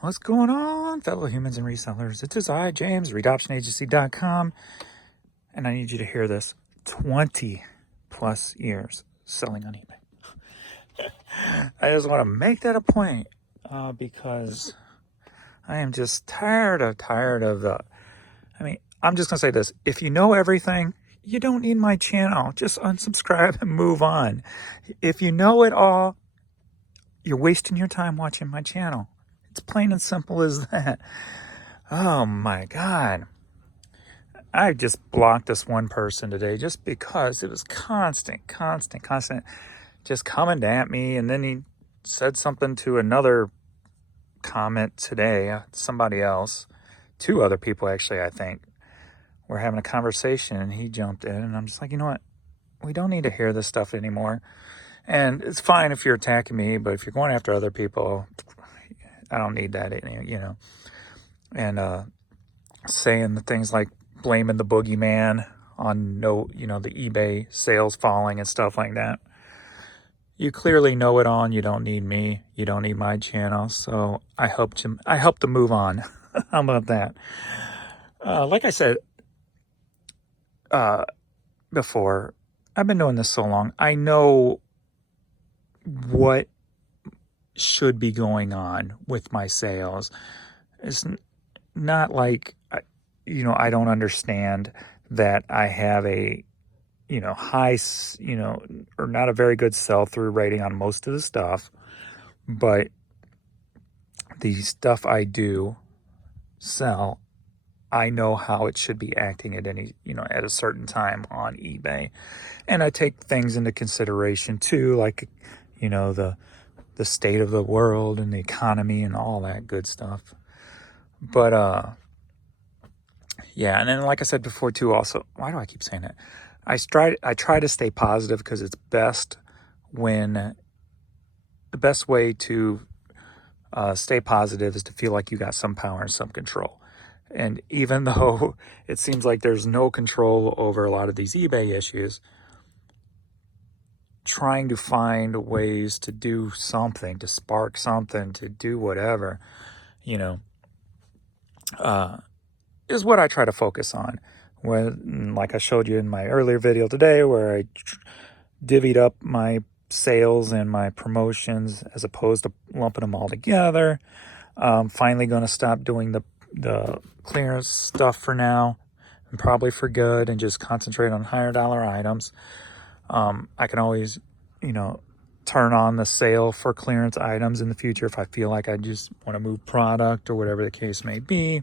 What's going on, fellow humans and resellers? It is I, James, readoptionagency.com, and I need you to hear this. 20 plus years selling on eBay. I just want to make that a point because I am just tired of the... I'm just going to say this. If you know everything, you don't need my channel. Just unsubscribe and move on. If you know it all, you're wasting your time watching my channel. It's plain and simple as that. Oh my God. I just blocked this one person today just because it was constant, just coming at me. And then he said something to another comment today, somebody else, two other people actually, I think, were having a conversation and he jumped in and I'm just like, you know what? We don't need to hear this stuff anymore. And it's fine if you're attacking me, but if you're going after other people, I don't need that, and saying the things like blaming the boogeyman on the eBay sales falling and stuff like that. You clearly know it all and you don't need me. You don't need my channel. So I hope to move on. How about that? Like I said before, I've been doing this so long. I know what should be going on with my sales. It's not like, I don't understand that I have a, high, or not a very good sell-through rating on most of the stuff, but the stuff I do sell, I know how it should be acting at any, at a certain time on eBay. And I take things into consideration too, like, the state of the world and the economy and all that good stuff. But, yeah. And then, like I said before too, also, why do I keep saying that? I try to stay positive because it's best when the best way to stay positive is to feel like you got some power and some control. And even though it seems like there's no control over a lot of these eBay issues, trying to find ways to do something, to spark something, to do whatever, is what I try to focus on. When, like I showed you in my earlier video today, where I divvied up my sales and my promotions as opposed to lumping them all together. I'm finally going to stop doing the clearance stuff for now, and probably for good, and just concentrate on higher dollar items. I can always, turn on the sale for clearance items in the future if I feel like I just want to move product or whatever the case may be.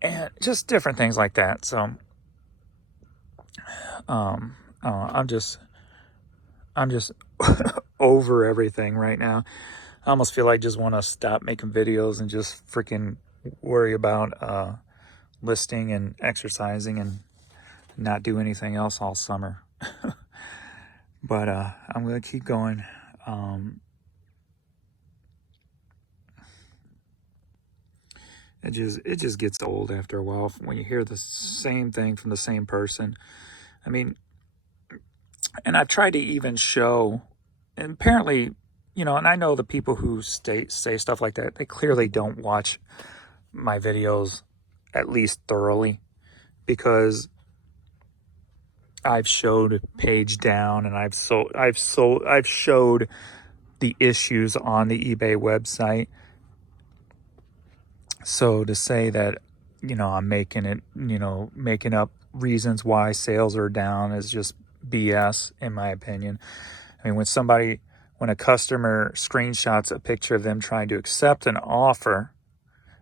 And just different things like that. So, I'm just over everything right now. I almost feel like I just want to stop making videos and just freaking worry about listing and exercising and not do anything else all summer. But I'm going to keep going. It just gets old after a while when you hear the same thing from the same person. I mean, and I've tried to even show, and apparently, and I know the people who say stuff like that, they clearly don't watch my videos at least thoroughly, because I've showed page down and I've showed the issues on the eBay website. So to say that, I'm making up reasons why sales are down is just BS, in my opinion. I mean, when a customer screenshots a picture of them trying to accept an offer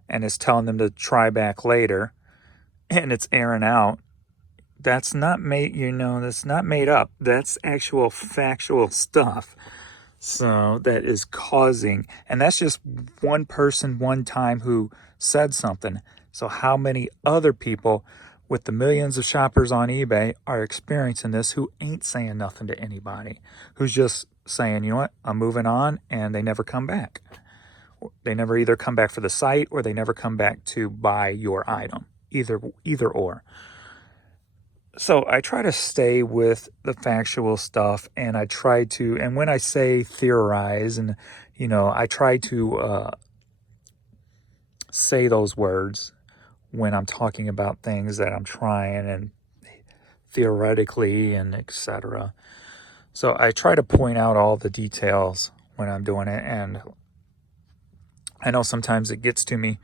and is telling them to try back later and it's airing out, that's not that's not made up. That's actual factual stuff. So that is causing, and that's just one person, one time who said something. So how many other people with the millions of shoppers on eBay are experiencing this who ain't saying nothing to anybody, who's just saying, you know what, I'm moving on, and they never come back. They never either come back for the site or they never come back to buy your item, either or. So I try to stay with the factual stuff, and I try to, and when I say theorize, and I try to say those words when I'm talking about things that I'm trying and theoretically and etc. So I try to point out all the details when I'm doing it, and I know sometimes it gets to me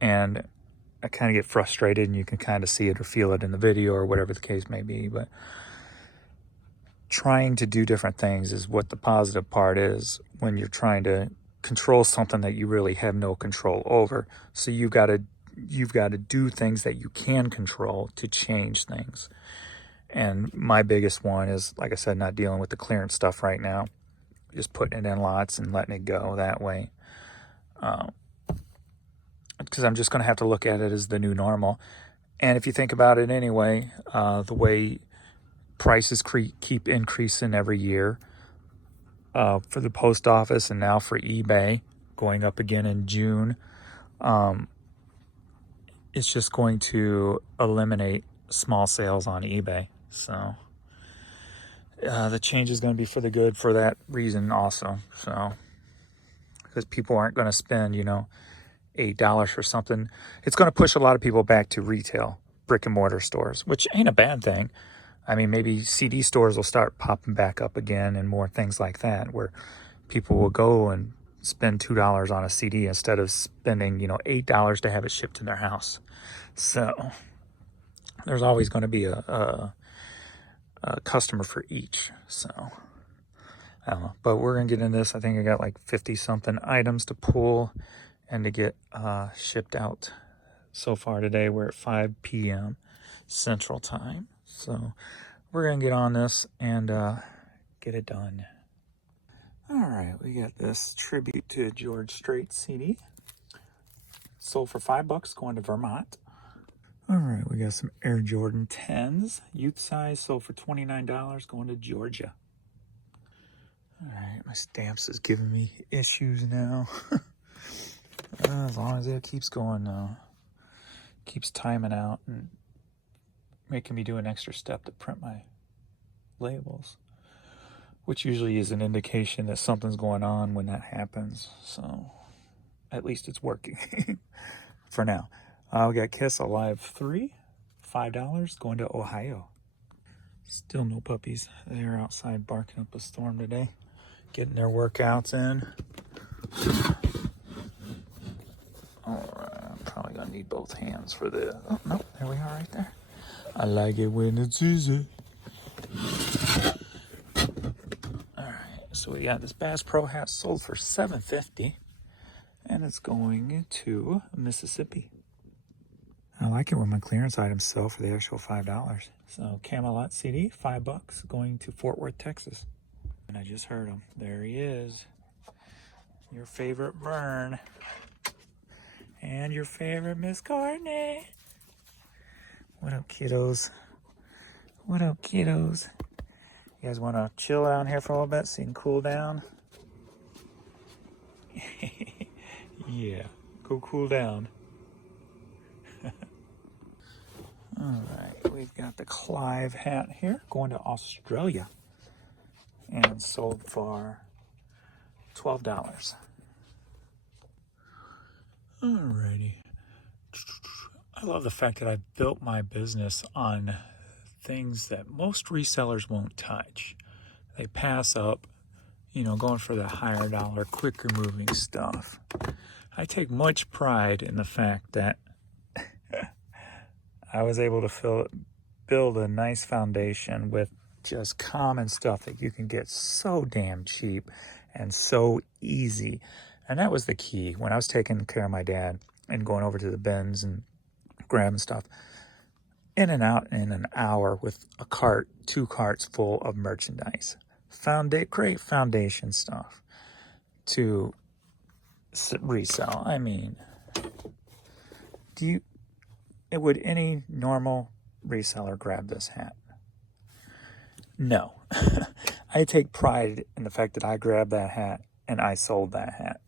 and I kind of get frustrated, and you can kind of see it or feel it in the video or whatever the case may be. But trying to do different things is what the positive part is when you're trying to control something that you really have no control over. So you've got to do things that you can control to change things. And my biggest one is, like I said, not dealing with the clearance stuff right now. Just putting it in lots and letting it go that way. Because I'm just going to have to look at it as the new normal. And if you think about it anyway, the way prices keep increasing every year for the post office and now for eBay, going up again in June, it's just going to eliminate small sales on eBay. So the change is going to be for the good for that reason also. So because people aren't going to spend, $8 for something. It's going to push a lot of people back to retail, brick and mortar stores, which ain't a bad thing. I mean, maybe CD stores will start popping back up again and more things like that, where people will go and spend $2 on a CD instead of spending, $8 to have it shipped to their house. So there's always going to be a customer for each. So I don't know, but we're going to get in this. I think I got like 50 something items to pull and to get shipped out so far today. We're at 5 p.m. Central Time. So we're going to get on this and get it done. All right, we got this tribute to George Strait CD. Sold for $5 going to Vermont. All right, we got some Air Jordan 10s. Youth size sold for $29 going to Georgia. All right, my stamps is giving me issues now. As long as it keeps going now. Keeps timing out and making me do an extra step to print my labels, which usually is an indication that something's going on when that happens. So at least it's working for now. We got Kiss Alive 3, $5 going to Ohio. Still no puppies. They're outside barking up a storm today, getting their workouts in. All right, I'm probably gonna need both hands for this. Oh no, there we are right there. I like it when it's easy. All right, so we got this Bass Pro hat sold for $7.50, and it's going to Mississippi. I like it when my clearance items sell for the actual $5. So Camelot CD, $5, going to Fort Worth, Texas. And I just heard him. There he is. Your favorite Vern. And your favorite Miss Courtney. What up, kiddos? What up, kiddos? You guys want to chill down here for a little bit so you can cool down? Yeah, go cool down. All right, we've got the Clive hat here going to Australia and sold for $12. Alrighty. I love the fact that I've built my business on things that most resellers won't touch. They pass up, going for the higher dollar, quicker moving stuff. I take much pride in the fact that I was able to build a nice foundation with just common stuff that you can get so damn cheap and so easy. And that was the key when I was taking care of my dad and going over to the bins and grabbing stuff. In and out in an hour with a cart, 2 carts full of merchandise. Great foundation stuff to resell. I mean, would any normal reseller grab this hat? No. I take pride in the fact that I grabbed that hat and I sold that hat.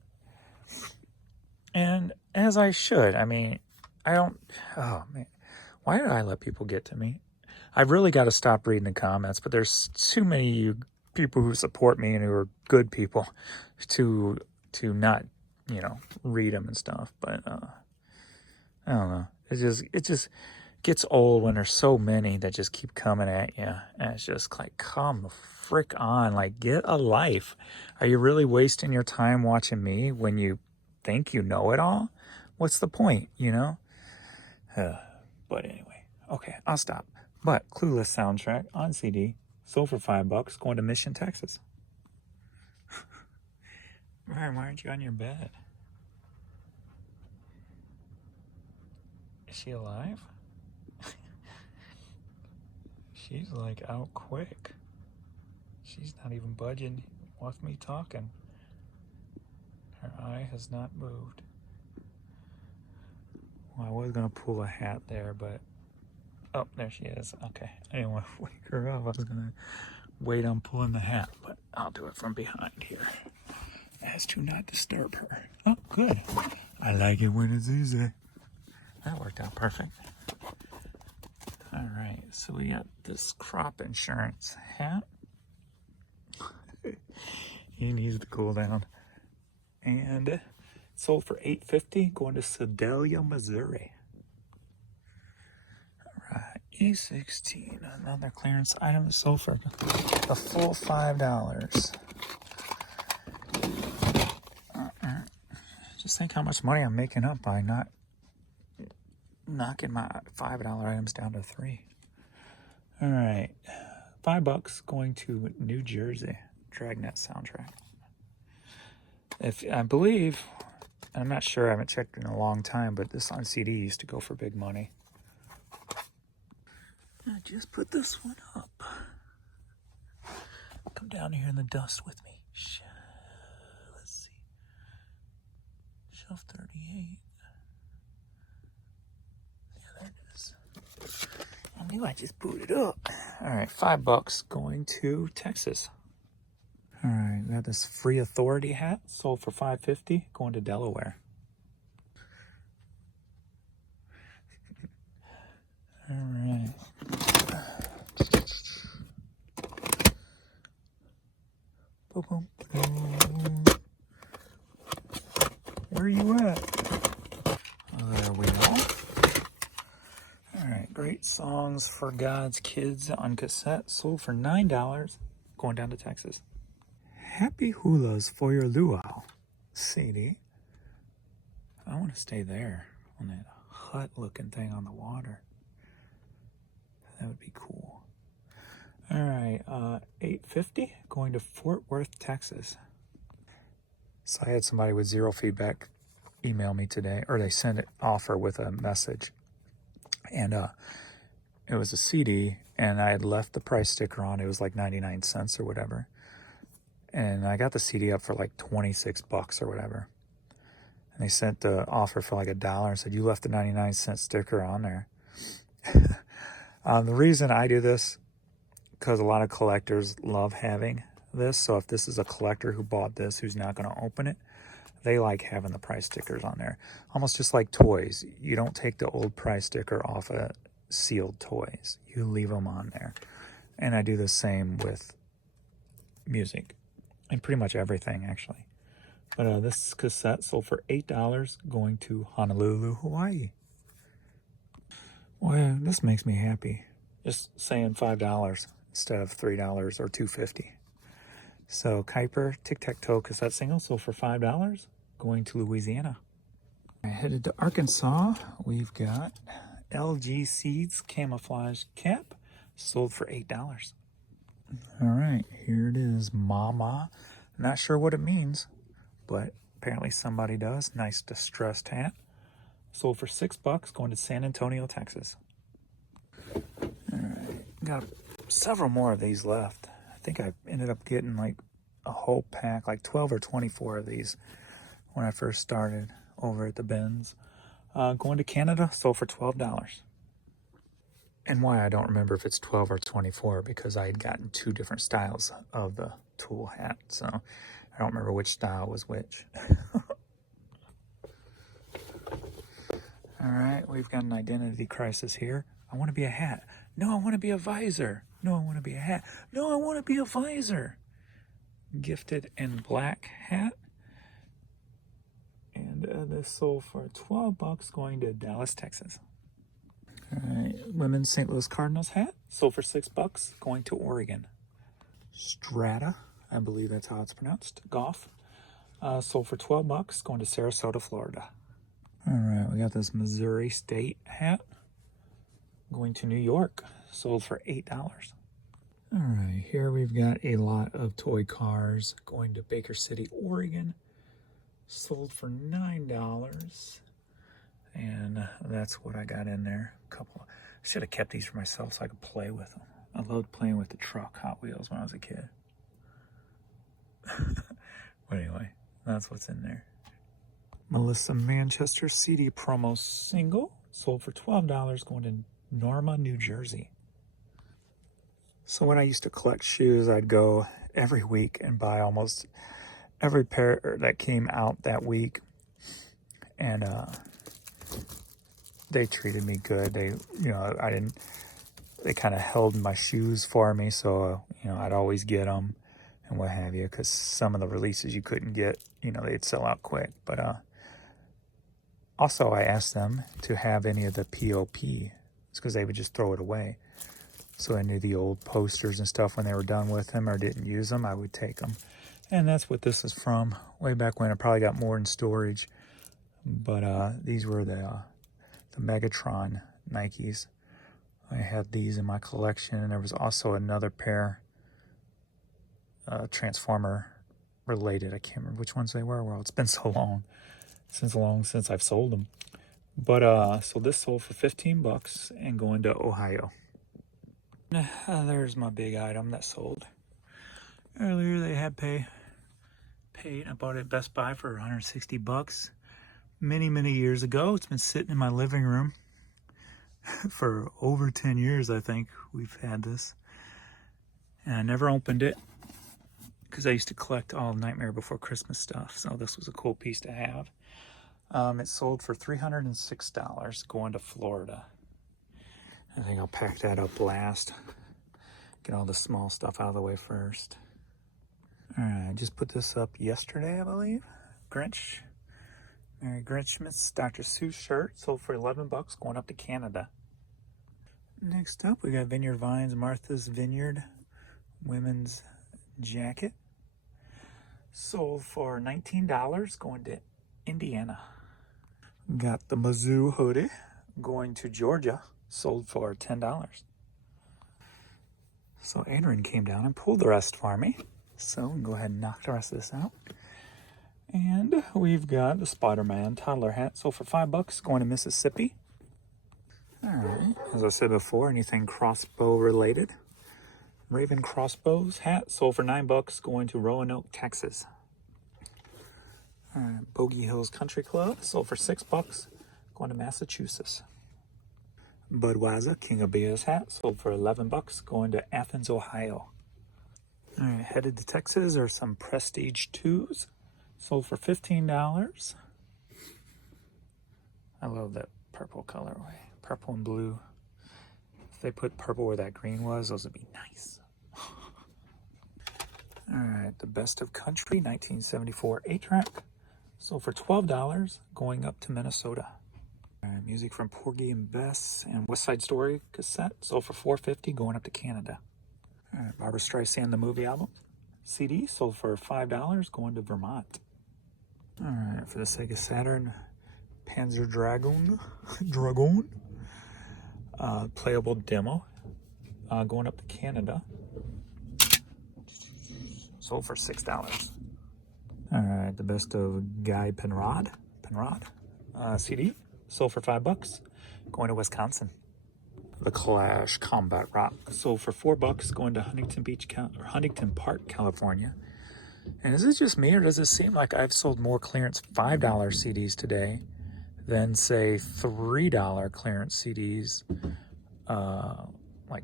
And as I should. I mean, I don't, oh man, why did I let people get to me? I've really got to stop reading the comments, but there's too many you people who support me and who are good people to not, read them and stuff. But I don't know. It just gets old when there's so many that just keep coming at you, and it's just like, come the frick on, like, get a life. Are you really wasting your time watching me when you think you know it all? What's the point, But anyway, okay, I'll stop. But Clueless soundtrack on CD, sold for $5, going to Mission, Texas. Ryan, why aren't you on your bed? Is she alive? She's like out quick. She's not even budging with me talking. Her eye has not moved. Well, I was going to pull a hat there, but... Oh, there she is. Okay. I didn't want to wake her up. I was going to wait on pulling the hat, but I'll do it from behind here, as to not disturb her. Oh, good. I like it when it's easy. That worked out perfect. All right, so we got this crop insurance hat. He needs to cool down. And it sold for $8.50, going to Sedalia, Missouri. All right, E16, another clearance item that sold for the full $5. Just think how much money I'm making up by not knocking my $5 items down to $3. All right, $5 going to New Jersey. Dragnet soundtrack. If I believe, I'm not sure, I haven't checked in a long time, but this on CD used to go for big money. I just put this one up. Come down here in the dust with me. Let's see. Shelf 38. Yeah, there it is. I knew I just booted up. All right, $5 going to Texas. All right, we got this Free Authority hat, sold for $5.50, going to Delaware. All right. Boom, boom, boom. Where are you at? There we go. All right, Great Songs for God's Kids on cassette, sold for $9, going down to Texas. Happy Hulas for Your Luau CD. I want to stay there on that hut-looking thing on the water. That would be cool. All right, $8.50, going to Fort Worth, Texas. So I had somebody with zero feedback email me today, or they sent an offer with a message. And it was a CD, and I had left the price sticker on. It was like 99 cents or whatever. And I got the CD up for like $26 or whatever. And they sent the offer for like $1 and said, you left the 99-cent sticker on there. The reason I do this, because a lot of collectors love having this. So if this is a collector who bought this, who's not going to open it, they like having the price stickers on there. Almost just like toys. You don't take the old price sticker off of sealed toys. You leave them on there. And I do the same with music. And pretty much everything, actually. But this cassette sold for $8, going to Honolulu, Hawaii. Well, this makes me happy. Just saying $5 instead of $3 or $2.50. So Kuiper Tic-Tac-Toe cassette single sold for $5, going to Louisiana. I headed to Arkansas. We've got LG Seeds camouflage cap, sold for $8. All right, here it is, Mama. Not sure what it means, but apparently somebody does. Nice distressed hat. Sold for $6, going to San Antonio, Texas. All right, got several more of these left. I think I ended up getting like a whole pack, like 12 or 24 of these when I first started over at the bins. Going to Canada, sold for $12. And why I don't remember if it's 12 or 24, because I had gotten two different styles of the tool hat. So I don't remember which style was which. All right, we've got an identity crisis here. I want to be a hat. No, I want to be a visor. No, I want to be a hat. No, I want to be a visor. Gifted in black hat. And this sold for $12 going to Dallas, Texas. All right, women's St. Louis Cardinals hat sold for $6 going to Oregon. Strata, I believe that's how it's pronounced. Golf sold for $12 going to Sarasota, Florida. All right, we got this Missouri State hat going to New York, sold for $8. All right, here we've got a lot of toy cars going to Baker City, Oregon, sold for $9. And that's what I got in there. A couple. I should have kept these for myself so I could play with them. I loved playing with the truck Hot Wheels when I was a kid. But anyway, that's what's in there. Melissa Manchester CD promo single sold for $12 going to Norma, New Jersey. So when I used to collect shoes, I'd go every week and buy almost every pair that came out that week. And they treated me good. They, they kind of held my shoes for me. So, I'd always get them and what have you, because some of the releases you couldn't get, they'd sell out quick. But also I asked them to have any of the POP, because they would just throw it away. So I knew the old posters and stuff, when they were done with them or didn't use them, I would take them. And that's what this is from, way back when. I probably got more in storage. But these were the Megatron Nikes. I had these in my collection, and there was also another pair, Transformer related. I can't remember which ones they were. Well, it's been so long since I've sold them. But so this sold for $15 and going to Ohio. There's my big item that sold. Earlier they had paid. I bought it at Best Buy for $160 many years ago. It's been sitting in my living room for over 10 years, I think we've had this. And I never opened it because I used to collect all Nightmare Before Christmas stuff. So this was a cool piece to have. It sold for $306 going to Florida. I think I'll pack that up last. Get all the small stuff out of the way first. All right, I just put this up yesterday, I believe. Grinch. Merry Grinchmas Dr. Seuss shirt sold for $11 going up to Canada. Next up, we got Vineyard Vines Martha's Vineyard women's jacket. Sold for $19 going to Indiana. Got the Mizzou hoodie going to Georgia. Sold for $10. So Adrian came down and pulled the rest for me. So we can go ahead and knock the rest of this out. And we've got the Spider-Man toddler hat. Sold for $5 going to Mississippi. All right, as I said before, anything crossbow related. Raven Crossbows hat sold for $9 going to Roanoke, Texas. All right, Bogey Hills Country Club sold for $6 going to Massachusetts. Budweiser King of Beers hat sold for $11 going to Athens, Ohio. All right, headed to Texas are some Prestige 2s. Sold for $15. I love that purple colorway. Purple and blue. If they put purple where that green was, those would be nice. All right, the Best of Country 1974 8-track. Sold for $12 going up to Minnesota. All right, music from Porgy and Bess and West Side Story cassette. Sold for $4.50 going up to Canada. All right, Barbra Streisand the movie album. CD sold for $5 going to Vermont. All right, for the Sega Saturn, Panzer Dragoon, playable demo, going up to Canada. Sold for $6. All right, the Best of Guy Penrod, CD, sold for $5, going to Wisconsin. The Clash Combat Rock sold for $4, going to Huntington Park, California. And is it just me, or does it seem like I've sold more clearance $5 CDs today than, say, $3 clearance CDs like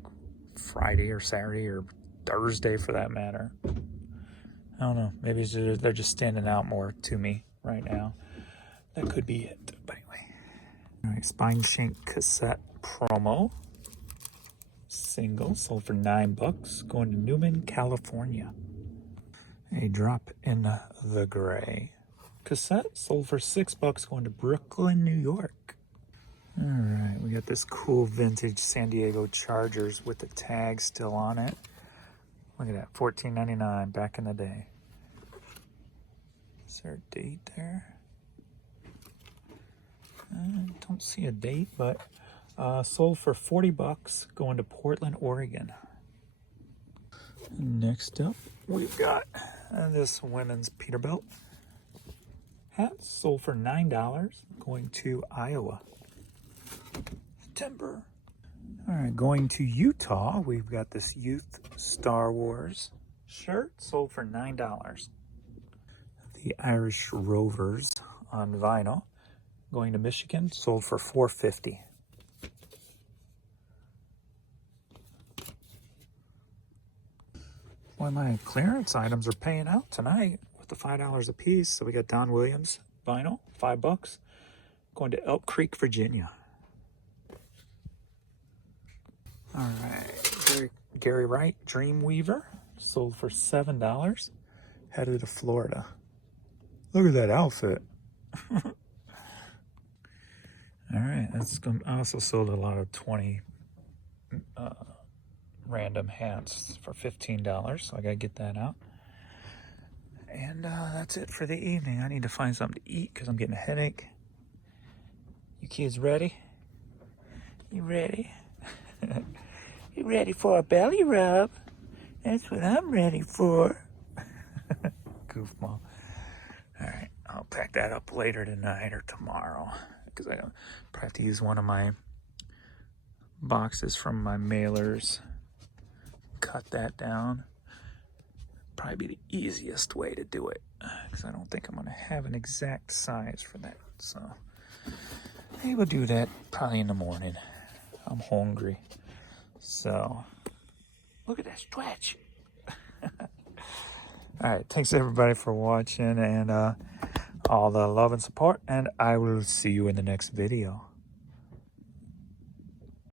Friday or Saturday or Thursday for that matter? I don't know. Maybe they're just standing out more to me right now. That could be it. But anyway. All right, Spine Shank cassette promo. Single sold for $9, going to Newman, California. A drop in the gray. Cassette sold for $6, going to Brooklyn, New York. All right, we got this cool vintage San Diego Chargers with the tag still on it. Look at that, $14.99 back in the day. Is there a date there? I don't see a date, but sold for $40, going to Portland, Oregon. Next up, we've got this women's Peterbilt hat, sold for $9, going to Iowa. September. All right, going to Utah, we've got this Youth Star Wars shirt, sold for $9. The Irish Rovers on vinyl, going to Michigan, sold for $4.50. Well, my clearance items are paying out tonight with the $5 a piece. So we got Don Williams vinyl, $5, going to Elk Creek, Virginia. All right, Gary Wright Dreamweaver, sold for $7, headed to Florida. Look at that outfit. All right, I also sold a lot of 20 random hats for $15, so I gotta get that out. And that's it for the evening. I need to find something to eat because I'm getting a headache. You kids ready? You ready? You ready for a belly rub? That's what I'm ready for. Goofball. All right, I'll pack that up later tonight or tomorrow because I probably have to use one of my boxes from my mailers. Cut that down. Probably be the easiest way to do it because I don't think I'm going to have an exact size for that. So maybe we'll do that probably in the morning. I'm hungry. So look at that stretch. All right, thanks everybody for watching and all the love and support, and I will see you in the next video.